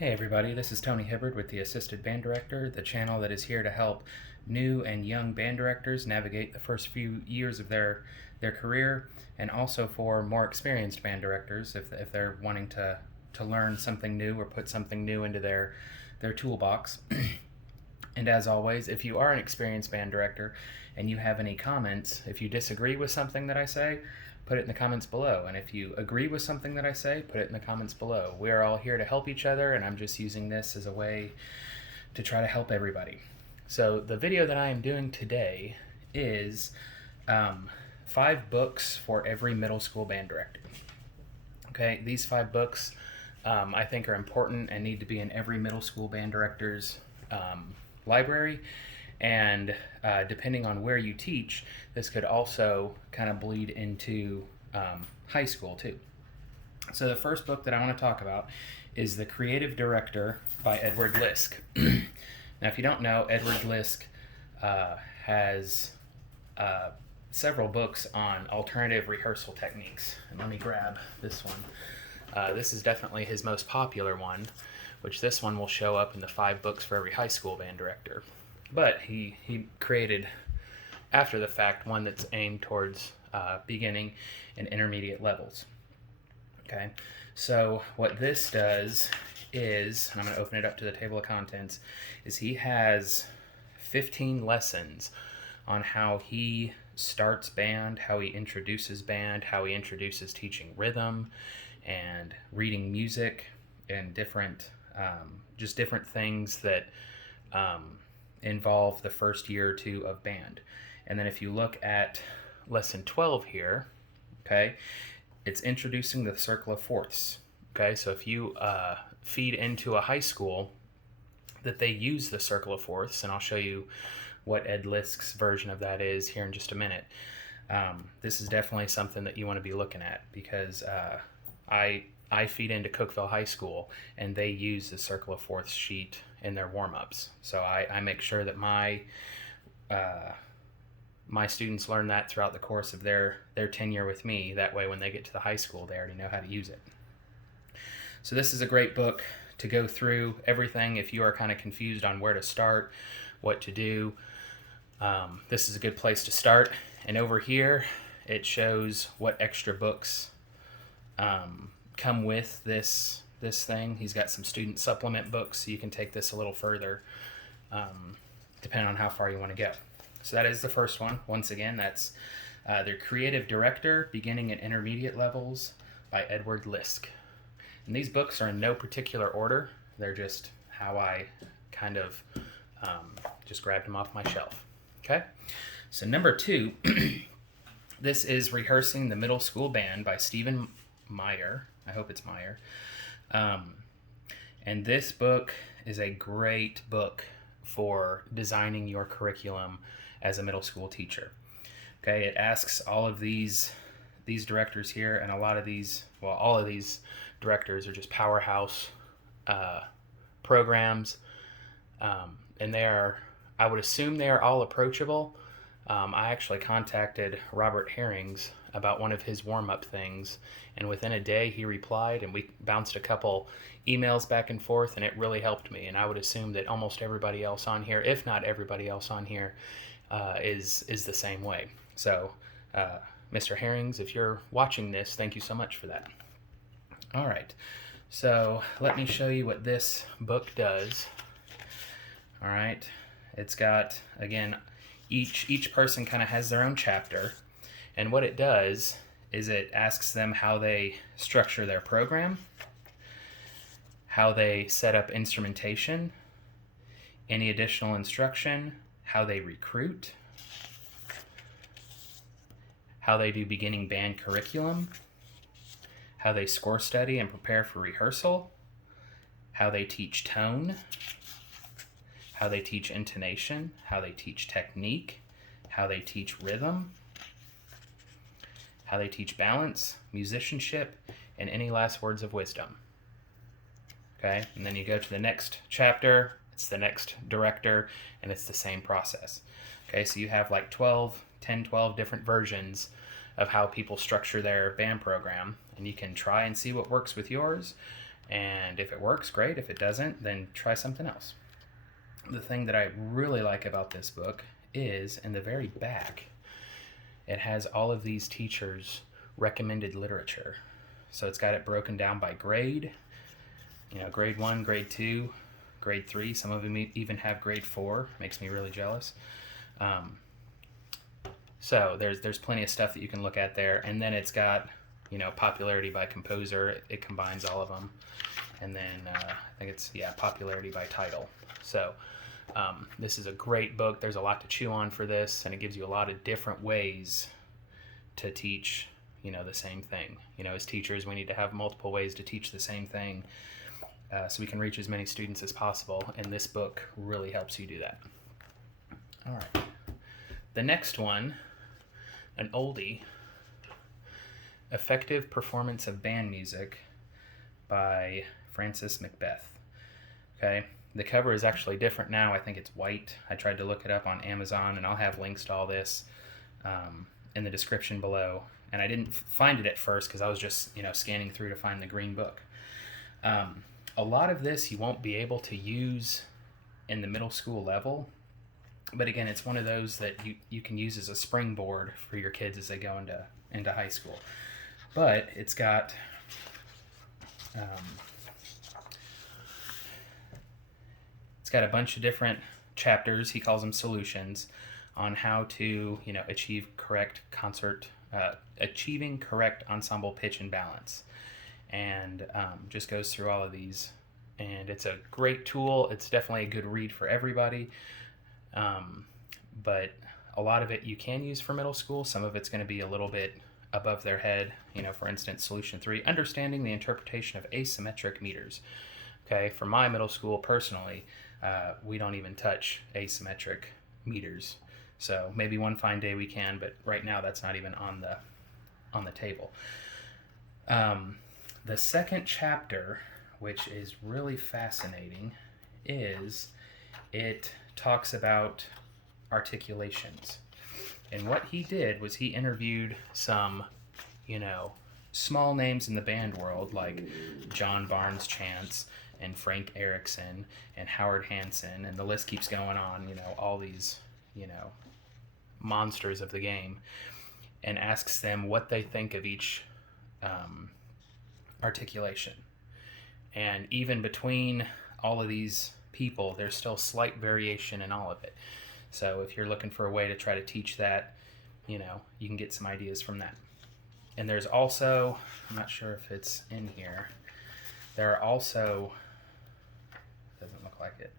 Hey everybody, this is Tony Hibbard with the Assisted Band Director, the channel that is here to help new and young band directors navigate the first few years of their career, and also for more experienced band directors if they're wanting to learn something new or put something new into their toolbox. And as always, if you are an experienced band director and you have any comments, if you disagree with something that I say, put it in the comments below. And if you agree with something that I say, put it in the comments below. We're all here to help each other, and I'm just using this as a way to try to help everybody. So the video that I am doing today is 5 books for every middle school band director. Okay, these 5 books I think are important and need to be in every middle school band director's library, and depending on where you teach, this could also kind of bleed into high school too. So the first book that I want to talk about is The Creative Director by Edward Lisk. Now, if you don't know, Edward Lisk has several books on alternative rehearsal techniques. And let me grab this one. This is definitely his most popular one, which this one will show up in the 5 books for every high school band director. But he created, after the fact, one that's aimed towards beginning and intermediate levels. Okay, so what this does is, and I'm going to open it up to the table of contents, is he has 15 lessons on how he starts band, how he introduces band, how he introduces teaching rhythm and reading music, and different just different things that involve the first year or two of band. And then if you look at lesson 12 here, okay, it's introducing the circle of fourths. Okay, so if you feed into a high school that they use the circle of fourths, and I'll show you what Ed Lisk's version of that is here in just a minute, this is definitely something that you want to be looking at, because I feed into Cookeville High School, and they use the circle of fourths sheet in their warm-ups. So I make sure that my students learn that throughout the course of their tenure with me. That way, when they get to the high school, they already know how to use it. So this is a great book to go through everything if you are kind of confused on where to start, what to do. This is a good place to start. And over here, it shows what extra books come with this thing. He's got some student supplement books, so you can take this a little further depending on how far you want to go. So that is the first one. Once again, that's The Creative Director, Beginning and Intermediate Levels by Edward Lisk. And these books are in no particular order. They're just how I kind of just grabbed them off my shelf. Okay, so number 2, this is Rehearsing the Middle School Band by Stephen Meyer. I hope it's Meyer. And this book is a great book for designing your curriculum as a middle school teacher. Okay, it asks all of these directors here, and a lot of these, well, all of these directors are just powerhouse programs, and they are, I would assume they are all approachable. I actually contacted Robert Herrings about one of his warm-up things, and within a day he replied, and we bounced a couple emails back and forth, and it really helped me. And I would assume that almost everybody else on here, if not everybody else on here, is the same way. So Mr. Herrings, if you're watching this, thank you so much for that. All right, so let me show you what this book does. All right, it's got, again, each person kind of has their own chapter, and what it does is it asks them how they structure their program, how they set up instrumentation, any additional instruction, how they recruit, how they do beginning band curriculum, how they score study and prepare for rehearsal, how they teach tone, how they teach intonation, how they teach technique, how they teach rhythm, how they teach balance, musicianship, and any last words of wisdom. Okay, and then you go to the next chapter, it's the next director, and it's the same process. Okay, so you have like 12 different versions of how people structure their band program, and you can try and see what works with yours, And if it works, great. If it doesn't, then try something else. The thing that I really like about this book is in the very back, it has all of these teachers' recommended literature. So it's got it broken down by grade, grade 1, grade 2, grade 3. Some of them even have grade 4. Makes me really jealous. So there's plenty of stuff that you can look at there. And then it's got, popularity by composer. It combines all of them. And then I think it's, popularity by title. So this is a great book. There's a lot to chew on for this, and it gives you a lot of different ways to teach, the same thing. As teachers, we need to have multiple ways to teach the same thing so we can reach as many students as possible, and this book really helps you do that. All right. The next one, an oldie, Effective Performance of Band Music by Francis McBeth. Okay, the cover is actually different now. I think it's white. I tried to look it up on Amazon, and I'll have links to all this in the description below. And I didn't find it at first because I was just scanning through to find the green book. A lot of this you won't be able to use in the middle school level, but again, it's one of those that you can use as a springboard for your kids as they go into high school. But it's got a bunch of different chapters. He calls them solutions on how to achieving correct ensemble pitch and balance, and just goes through all of these. And it's a great tool. It's definitely a good read for everybody, but a lot of it you can use for middle school. Some of it's going to be a little bit above their head. For instance, solution 3, understanding the interpretation of asymmetric meters. Okay, for my middle school personally, we don't even touch asymmetric meters. So maybe one fine day we can, but right now that's not even on the table. The second chapter, which is really fascinating, is it talks about articulations. And what he did was he interviewed some, small names in the band world like John Barnes Chance and Frank Erickson and Howard Hansen, and the list keeps going on, all these, monsters of the game, and asks them what they think of each articulation. And even between all of these people, there's still slight variation in all of it. So if you're looking for a way to try to teach that, you can get some ideas from that. And there's also, I'm not sure if it's in here, there are also, doesn't look like it,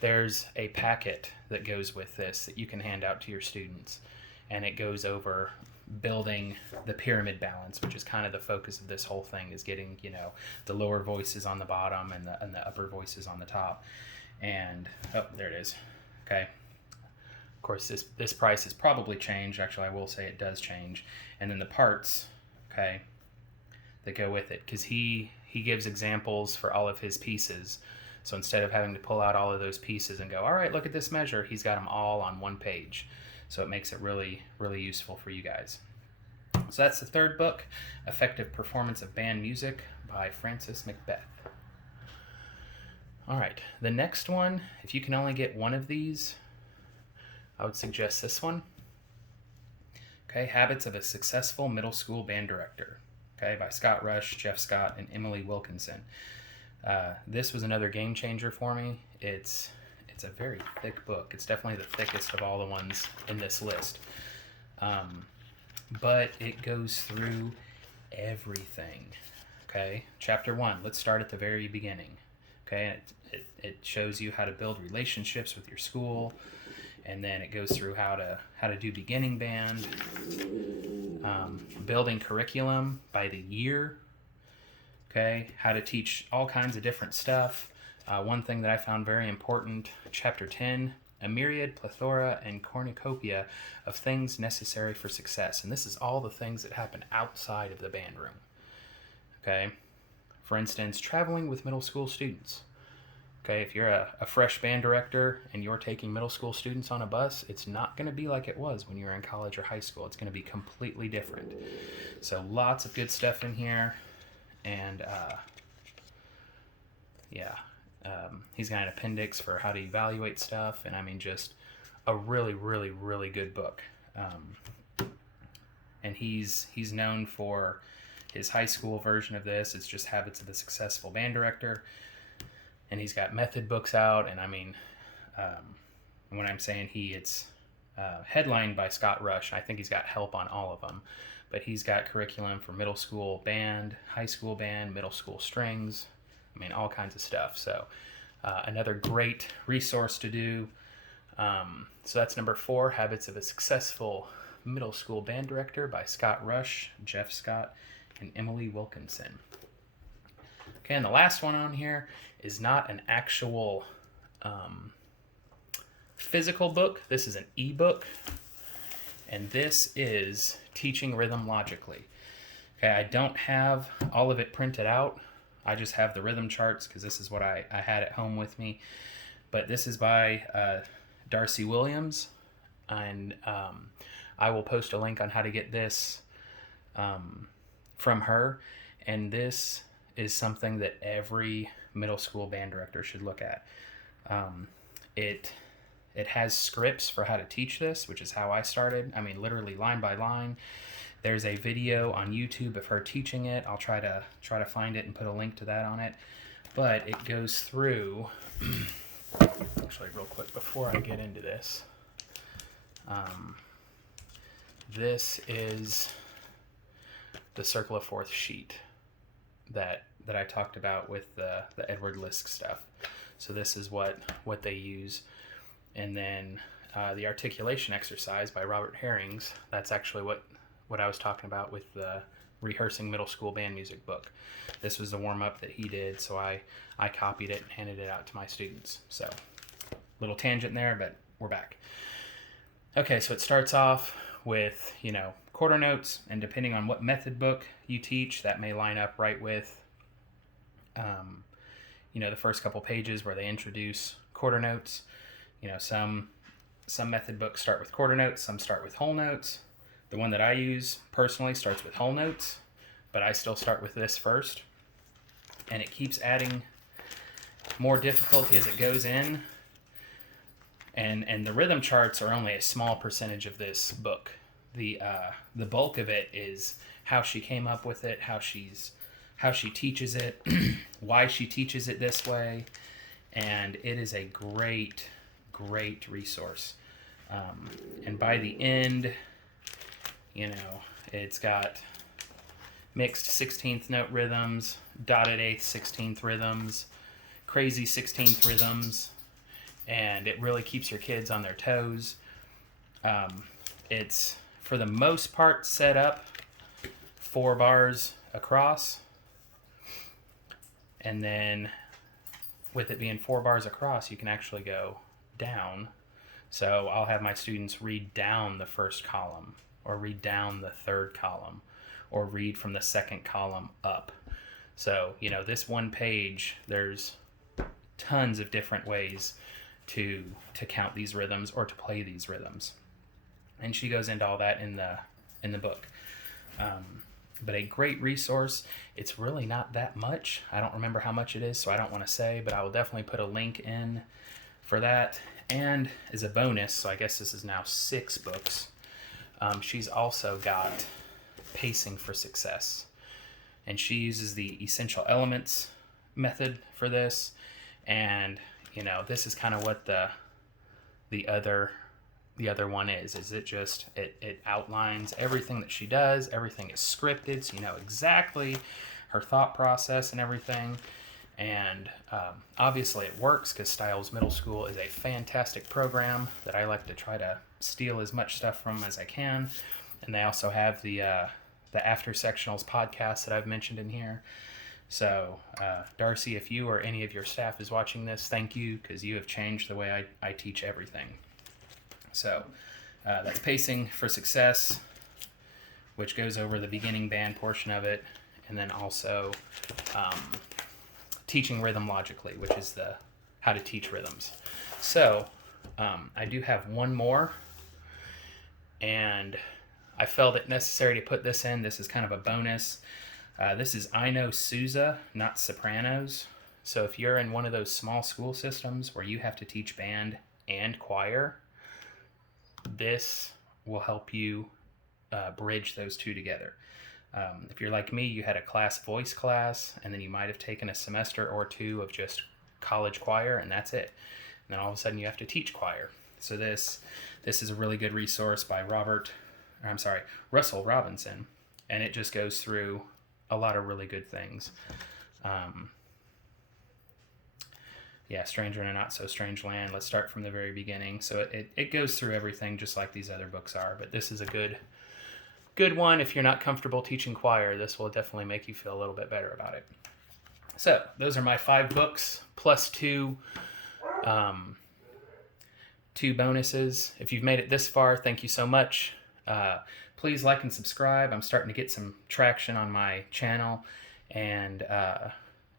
there's a packet that goes with this that you can hand out to your students, and it goes over building the pyramid balance, which is kind of the focus of this whole thing, is getting the lower voices on the bottom and the upper voices on the top. And there it is. Okay, of course this price has probably changed. Actually, I will say it does change. And then the parts, okay, that go with it, because he gives examples for all of his pieces. So instead of having to pull out all of those pieces and go, all right, look at this measure, he's got them all on one page. So it makes it really, really useful for you guys. So that's the third book, Effective Performance of Band Music by Francis McBeth. All right, the next one, if you can only get one of these, I would suggest this one. Okay, Habits of a Successful Middle School Band Director. Okay, by Scott Rush, Jeff Scott, and Emily Wilkinson. This was another game changer for me. It's a very thick book. It's definitely the thickest of all the ones in this list. But it goes through everything. Okay, Chapter 1, let's start at the very beginning. Okay, and it shows you how to build relationships with your school, and then it goes through how to do beginning band, building curriculum by the year. Okay, how to teach all kinds of different stuff. One thing that I found very important, Chapter 10, a myriad, plethora, and cornucopia of things necessary for success. And this is all the things that happen outside of the band room. Okay, for instance, traveling with middle school students. Okay, if you're a fresh band director and you're taking middle school students on a bus, it's not going to be like it was when you were in college or high school. It's going to be completely different. So lots of good stuff in here. And he's got an appendix for how to evaluate stuff. And I mean, just a really, really, really good book. And he's known for his high school version of this. It's just Habits of a Successful Band Director. And he's got method books out, and I mean, when I'm saying it's headlined by Scott Rush. I think he's got help on all of them, but he's got curriculum for middle school band, high school band, middle school strings. I mean, all kinds of stuff. So another great resource to do. So that's number 4, Habits of a Successful Middle School Band Director by Scott Rush, Jeff Scott, and Emily Wilkinson. Okay, and the last one on here is not an actual physical book. This is an ebook, and this is Teaching Rhythm Logically. Okay, I don't have all of it printed out. I just have the rhythm charts because this is what I had at home with me. But this is by Darcy Williams, and I will post a link on how to get this from her. And this is something that every middle school band director should look at. It has scripts for how to teach this, which is how I started. I mean, literally line by line. There's a video on YouTube of her teaching it. I'll try to find it and put a link to that on it. But it goes through. Actually, real quick before I get into this, this is the Circle of Fourth sheet that I talked about with the Edward Lisk stuff. So this is what they use. And then the articulation exercise by Robert Herrings, that's actually what I was talking about with the Rehearsing Middle School Band Music book. This was the warm-up that he did, so I copied it and handed it out to my students. So little tangent there, but we're back. Okay, so it starts off with, quarter notes, and depending on what method book you teach, that may line up right with, the first couple pages where they introduce quarter notes. Some method books start with quarter notes, some start with whole notes. The one that I use personally starts with whole notes, but I still start with this first. And it keeps adding more difficulty as it goes in. And the rhythm charts are only a small percentage of this book. The bulk of it is how she came up with it, how she teaches it, why she teaches it this way, and it is a great resource. And by the end, it's got mixed 16th note rhythms, dotted 8th 16th rhythms, crazy 16th rhythms, and it really keeps your kids on their toes. It's, for the most part, set up 4 bars across, and then with it being 4 bars across, you can actually go down. So I'll have my students read down the first column, or read down the third column, or read from the second column up. So, this one page, there's tons of different ways to count these rhythms or to play these rhythms. And she goes into all that in the book. But a great resource. It's really not that much. I don't remember how much it is, so I don't want to say, but I will definitely put a link in for that. And as a bonus, so I guess this is now 6 books, she's also got Pacing for Success. And she uses the essential elements method for this. And, this is kind of what the other one is it outlines everything that she does. Everything is scripted, so you know exactly her thought process and everything. And obviously it works because Styles Middle School is a fantastic program that I like to try to steal as much stuff from as I can. And they also have the After Sectionals podcast that I've mentioned in here. So Darcy, if you or any of your staff is watching this, thank you, because you have changed the way I teach everything. So that's Pacing for Success, which goes over the beginning band portion of it, and then also Teaching Rhythm Logically, which is how to teach rhythms. So I do have one more, and I felt it necessary to put this in. This is kind of a bonus. This is I Know Sousa, not sopranos. So if you're in one of those small school systems where you have to teach band and choir, this will help you bridge those two together. If you're like me, you had a voice class, and then you might have taken a semester or two of just college choir, and that's it. And then all of a sudden you have to teach choir. So this is a really good resource by Russell Robinson, and it just goes through a lot of really good things. Stranger in a Not So Strange Land. Let's start from the very beginning. So it goes through everything just like these other books are, but this is a good one. If you're not comfortable teaching choir, this will definitely make you feel a little bit better about it. So those are my 5 books plus two bonuses. If you've made it this far, thank you so much. Please like and subscribe. I'm starting to get some traction on my channel, and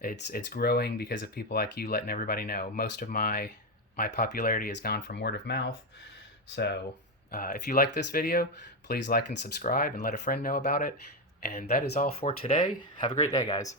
it's growing because of people like you letting everybody know. Most of my popularity has gone from word of mouth. So if you like this video, please like and subscribe and let a friend know about it. And that is all for today. Have a great day, guys.